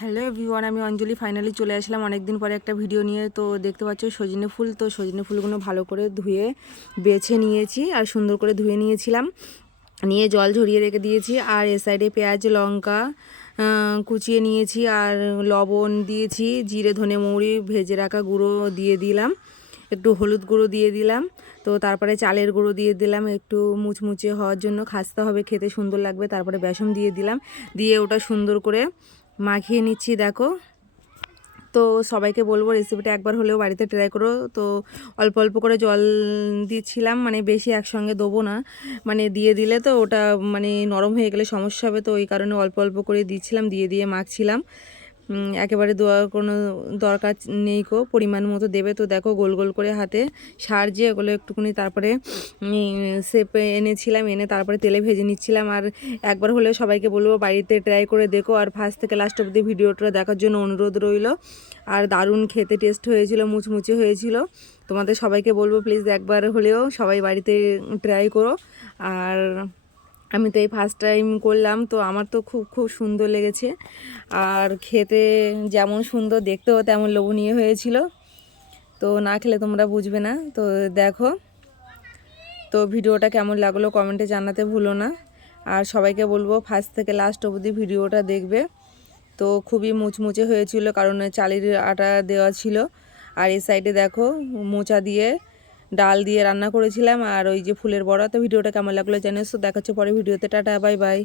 Hello everyone, আমি অঞ্জলি finally চলে আসলাম অনেক দিন পরে একটা ভিডিও নিয়ে। তো দেখতে পাচ্ছ সজনে ফুল। তো সজনে ফুলগুলো ভালো করে ধুয়ে বেছে নিয়েছি আর সুন্দর করে ধুয়ে নিয়েছিলাম, নিয়ে জল ঝরিয়ে রেখে দিয়েছি। আর এ সাইডে পেঁয়াজ লঙ্কা কুচিয়ে নিয়েছি, আর লবণ দিয়েছি, জিরে ধনে মৌরি ভেজে রাখা গুঁড়ো দিয়ে দিলাম, একটু হলুদ গুঁড়ো দিয়ে দিলাম। তো তারপরে চালের গুঁড়ো দিয়ে দিলাম একটু মুচমুচে হওয়ার জন্য, খাস্তে হবে, খেতে সুন্দর লাগবে। তারপরে বেসন দিয়ে দিলাম, দিয়ে ওটা সুন্দর করে মাখিয়ে নিচ্ছি। দেখো, তো সবাইকে বলবো রেসিপিটা একবার হলেও বাড়িতে ট্রাই করো। তো অল্প অল্প করে জল দিচ্ছিলাম, মানে বেশি একসঙ্গে দেবো না, মানে দিয়ে দিলে তো ওটা মানে নরম হয়ে গেলে সমস্যা হবে। তো ওই কারণে অল্প অল্প করে দিচ্ছিলাম, দিয়ে দিয়ে মাখছিলাম। একেবারে দেওয়ার কোনো দরকার নেই, পরিমাণ মতো দেবে। তো দেখো গোল গোল করে হাতে সারছে ওগুলো একটুখানি, তারপরে শেপে এনেছিলাম, এনে তারপরে তেলে ভেজে নিচ্ছিলাম। আর একবার হলেও সবাইকে বলবো বাড়িতে ট্রাই করে দেখো, আর ফার্স্ট থেকে লাস্ট অবধি ভিডিওটা দেখার জন্য অনুরোধ রইল। আর দারুণ খেতে টেস্ট হয়েছিল, মুচমুচে হয়েছিল। তোমাদের সবাইকে বলবো প্লিজ একবার হলেও সবাই বাড়িতে ট্রাই করো। আর আমি তো এই ফার্স্ট টাইম করলাম, তো আমার তো খুব খুব সুন্দর লেগেছে। আর খেতে যেমন সুন্দর, দেখতেও তেমন লোভনীয় হয়েছিল। তো না খেলে তোমরা বুঝবে না। তো দেখো, তো ভিডিওটা কেমন লাগলো কমেন্টে জানাতে ভুলো না। আর সবাইকে বলবো ফার্স্ট থেকে লাস্ট অবধি ভিডিওটা দেখবে। তো খুবই মুচমুচে হয়েছিল, কারণ চালের আটা দেওয়া ছিল। আর এই সাইডে দেখো মোচা দিয়ে ডাল দিয়ে রান্না করেছিলাম, আর ওই যে ফুলের বড়া। তো ভিডিওটা কেমন লাগলো জানিস। তো দেখাচ্ছে পরে ভিডিওতে। Tata, bye bye.